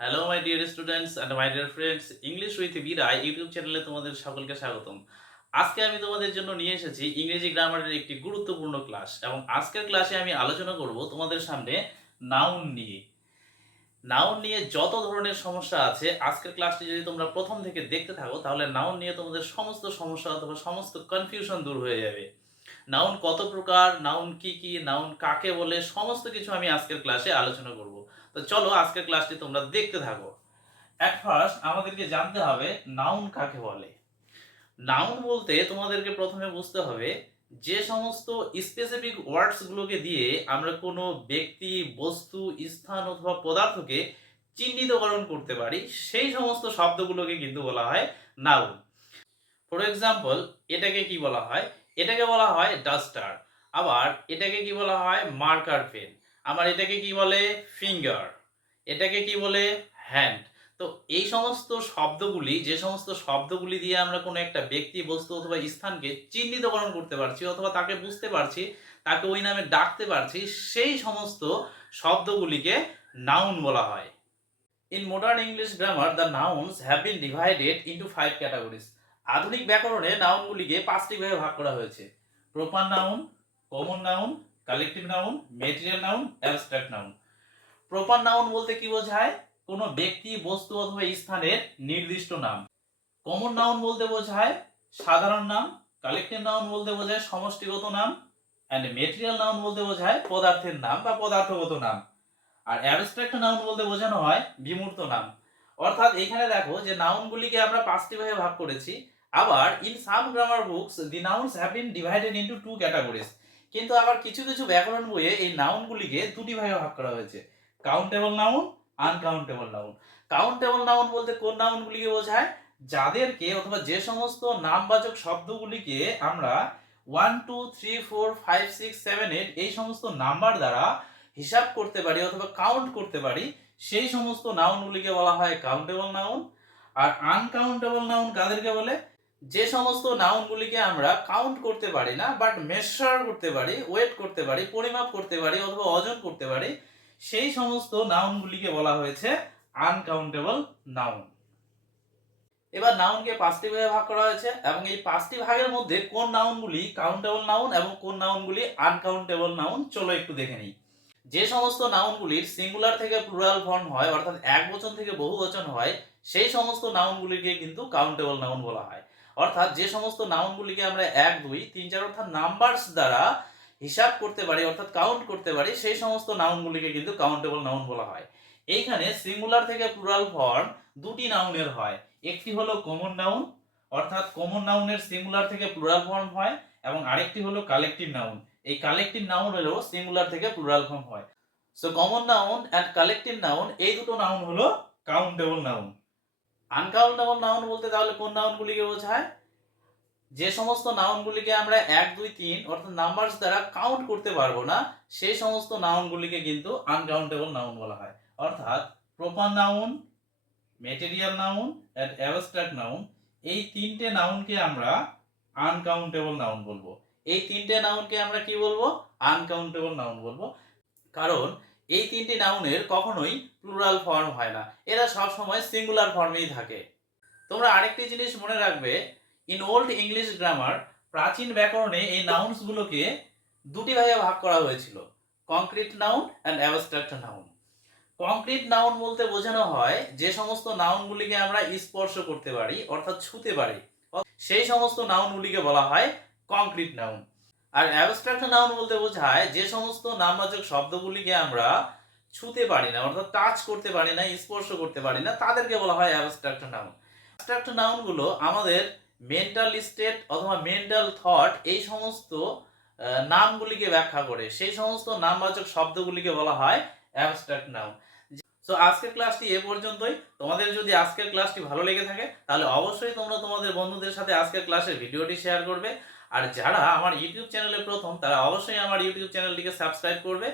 Hello my dear students and my dear friends, English with Birai YouTube চ্যানেলে তোমাদের সকলকে স্বাগতম। আজকে আমি তোমাদের জন্য নিয়ে এসেছি ইংরেজি গ্রামারের একটি গুরুত্বপূর্ণ ক্লাস, এবং আজকের ক্লাসে আমি আলোচনা করব তোমাদের সামনে নাউন নিয়ে। নাউন নিয়ে যত ধরনের সমস্যা আছে, আজকের ক্লাসটি যদি তোমরা প্রথম থেকে দেখতে থাকো তাহলে নাউন নিয়ে তোমাদের সমস্ত সমস্যা অথবা সমস্ত কনফিউশন দূর হয়ে যাবে। নাউন কত প্রকার, নাউন কি কি, নাউন কাকে বলে, সমস্ত কিছু আমি আজকের ক্লাসে আলোচনা করব। তো চলো আজকের ক্লাসটি তোমরা দেখতে থাকো। এট ফার্স্ট আমাদেরকে জানতে হবে নাউন কাকে বলে। নাউন বলতে তোমাদেরকে প্রথমে বুঝতে হবে যে সমস্ত স্পেসিফিক ওয়ার্ডস গুলোকে দিয়ে আমরা কোনো ব্যক্তি, বস্তু, স্থান অথবা পদার্থকে চিহ্নিতকরণ করতে পারি, সেই সমস্ত শব্দগুলোকে কিন্তু বলা হয় নাউন। ফর এক্সাম্পল, এটাকে কি বলা হয়? এটাকে বলা হয় ডাস্টার। আবার এটাকে কি বলা হয়? Marker pen. আবার এটাকে কি বলে? ফিঙ্গার। এটাকে কি বলে? হ্যান্ড। তো এই সমস্ত শব্দগুলি, যে সমস্ত শব্দগুলি দিয়ে আমরা কোনো একটা ব্যক্তি, বস্তু অথবা স্থানকে চিহ্নিতকরণ করতে পারছি অথবা তাকে বুঝতে পারছি, তাকে ওই নামে ডাকতে পারছি, সেই সমস্ত শব্দগুলিকে নাউন বলা হয়। In modern English grammar, the nouns have been divided into 5 categories. আধুনিক ব্যাকরণে নাউনগুলিকে পাঁচটি ভাগে ভাগ করা হয়েছে: proper noun, common noun, collective noun, material noun, abstract noun. Proper noun বলতে কি বোঝায়? কোনো ব্যক্তি, বস্তু অথবা স্থানের নির্দিষ্ট নাম। কমন নাউন বলতে বোঝায় সাধারণ নাম। কালেকটিভ নাউন বলতে বোঝায় সমষ্টিগত নাম। অ্যান্ড ম্যাটেরিয়াল নাউন বলতে বোঝায় পদার্থের নাম বা পদার্থগত নাম। আর অ্যাবস্ট্রাক্ট নাউন বলতে বোঝানো হয় বিমূর্ত নাম। অর্থাৎ এখানে দেখো যে নাউনগুলিকে আমরা পাঁচটি ভাগে ভাগ করেছি। আবার in some grammar books the nouns have been divided into two categories. কিন্তু আবার কিছু কিছু ব্যাকরণ বইয়ে এই নাউনগুলিকে দুটি ভাগে ভাগ করা হয়েছে: countable noun, uncountable noun. Countable noun বলতে কোন নাউনগুলিকে বোঝায়? যাদেরকে অথবা যে সমস্ত নামবাচক শব্দগুলিকে আমরা 1 2 3 4 5 6 7 8 এই সমস্ত নাম্বার দ্বারা হিসাব করতে পারি অথবা কাউন্ট করতে পারি, সেই সমস্ত নাউনগুলিকে বলা হয় কাউন্টেবল নাউন। আর আনকাউন্টেবল নাউন কাদেরকে বলে? যে সমস্ত নাউনগুলিকে আমরা কাউন্ট করতে পারি না, বাট মেজার করতে পারি, ওয়েট করতে পারি, পরিমাপ করতে পারি অথবা ওজন করতে পারি, সেই সমস্ত নাউনগুলিকে বলা হয়েছে আনকাউন্টেবল নাউন। এবার নাউনকে পাঁচটি ভাগে ভাগ করা হয়েছে, এবং এই পাঁচটি ভাগের মধ্যে কোন নাউনগুলি কাউন্টেবল নাউন এবং কোন নাউনগুলি আনকাউন্টেবল নাউন, চলো একটু দেখে নিই। যে সমস্ত নাউনগুলির সিঙ্গুলার থেকে প্লুরাল ফর্ম হয়, অর্থাৎ এক বচন থেকে বহু বচন হয়, সেই সমস্ত নাউনগুলিকে কিন্তু কাউন্টেবল নাউন বলা হয়। অর্থাৎ যে সমস্ত নাউনগুলিকে আমরা 1 2 3 4 অর্থাৎ নাম্বারস দ্বারা হিসাব করতে পারি অর্থাৎ কাউন্ট করতে পারি, সেই সমস্ত নাউনগুলিকে কিন্তু কাউন্টেবল নাউন বলা হয়। এইখানে সিঙ্গুলার থেকে প্লুরাল ফর্ম দুটি নাউনের হয়। একটি হলো কমন নাউন, অর্থাৎ কমন নাউনের সিঙ্গুলার থেকে প্লুরাল ফর্ম হয়, এবং আরেকটি হলো কালেকটিভ নাউন। এই কালেকটিভ নাউন হলো সিঙ্গুলার থেকে প্লুরাল ফর্ম হয়। So common noun and collective noun, এই দুটো নাউন হলো কাউন্টেবল নাউন। আনকাউন্টেবল নাউন বলতে তাহলে কোন নাউনগুলিকে বোঝায়? যে সমস্ত নাউনগুলিকে আমরা 1 2 3 অর্থাৎ নাম্বারস দ্বারা কাউন্ট করতে পারবো না, সেই সমস্ত নাউনগুলিকে কিন্তু আনকাউন্টেবল নাউন বলা হয়। অর্থাৎ proper noun, material noun and abstract noun, এই তিনটে নাউনকে আমরা আনকাউন্টেবল নাউন বলবো। এই তিনটে নাউনকে আমরা কি বলবো? আনকাউন্টেবল নাউন বলবো। কারণ এই তিনটি নাউনের কখনোই প্লুরাল ফর্ম হয় না, এরা সব সময় সিঙ্গুলার ফর্মেই থাকে। তোমরা আরেকটি জিনিস মনে রাখবে, ইন ওল্ড ইংলিশ গ্রামার, প্রাচীন ব্যাকরণে এই নাউন্স গুলোকে দুটি ভাগে ভাগ করা হয়েছিল: concrete noun and abstract noun. Concrete noun বলতে বোঝানো হয় যে সমস্ত নাউনগুলিকে আমরা স্পর্শ করতে পারি অর্থাৎ ছুঁতে পারি, সেই সমস্ত নাউনগুলিকে বলা হয় কংক্রিট নাউন। আর অ্যাবস্ট্রাক্ট নাউন বলতে বোঝায় যে সমস্ত নামবাচক শব্দগুলিকে আমরা ছুঁতে পারি না অর্থাৎ টাচ করতে পারি না, স্পর্শ করতে পারি না, তাদেরকে বলা হয় অ্যাবস্ট্রাক্ট নাউন। অ্যাবস্ট্রাক্ট নাউনগুলো আমাদের মেন্টাল স্টেট অথবা মেন্টাল থট, এই সমস্ত নামগুলিকে ব্যাখ্যা করে, সেই সমস্ত নামবাচক শব্দগুলিকে বলা হয় অ্যাবস্ট্রাক্ট নাউন। সো আজকের ক্লাসটি এ পর্যন্তই। তোমাদের যদি আজকের ক্লাসটি ভালো লেগে থাকে তাহলে অবশ্যই তোমরা তোমাদের বন্ধুদের সাথে আজকের ক্লাসের ভিডিওটি শেয়ার করবে। আর যারা আমার ইউটিউব চ্যানেলে প্রথম, তারা অবশ্যই আমার ইউটিউব চ্যানেলটিকে সাবস্ক্রাইব করবে